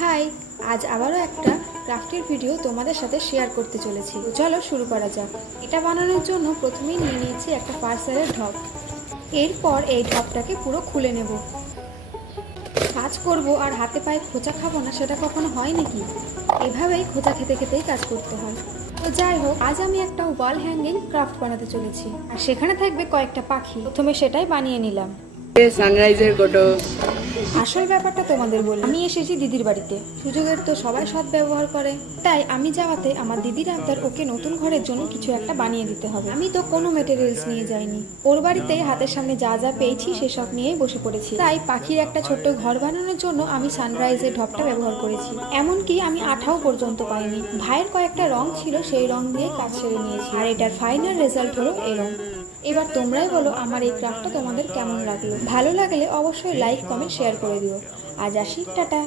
High, আজ আবারও একটা ক্রাফটের ভিডিও তোমাদের সাথে শেয়ার করতে চলেছি। চলো শুরু করা যাক। এটা বানানোর জন্য প্রথমেই নিয়ে নিয়েছি একটা পার্সেলের ঢপ। এরপর এই ঢপটাকে পুরো খুলে নেব। কাজ করব আর হাতে পায়ে খোঁচা খাবো না, সেটা কখনো হয় নাকি? এভাবেই খোঁচা খেতে খেতেই কাজ করতে হয়। তো যাই হোক, আজ আমি একটা ওয়াল হ্যাঙ্গিং ক্রাফট বানাতে চলেছি, আর সেখানে থাকবে কয়েকটা পাখি। প্রথমে সেটাই বানিয়ে নিলাম। সানরাইজের ফটো। আসল ব্যাপারটা তোমাদের বলি, আমি এসেছি দিদির বাড়িতে। সুযোগের তো সবাই সৎ ব্যবহার করে, তাই আমি যাওয়াতে আমার দিদির আবদার, ওকে নতুন ঘরের জন্য কিছু একটা বানিয়ে দিতে হবে। আমি তো কোনো মেটেরিয়ালস নিয়ে যাইনি, ওর বাড়িতে হাতের সামনে যা যা পেয়েছি সেসব নিয়েই বসে পড়েছি। তাই পাখির একটা ছোট্ট ঘর বানানোর জন্য আমি সানরাইজের ঢপটা ব্যবহার করেছি। এমনকি আমি আঠাও পর্যন্ত পাইনি। ভাইয়ের কয়েকটা রং ছিল, সেই রং দিয়ে কাজ সেরে নিয়েছি, আর এটার ফাইনাল রেজাল্ট হলো এরকম। এবার তোমরাই বলো আমার এই ক্রাফটটা তোমাদের কেমন লাগলো। ভালো লাগলে অবশ্যই লাইক, কমেন্ট, শেয়ার করে দিও। আজ আসি, টাটা।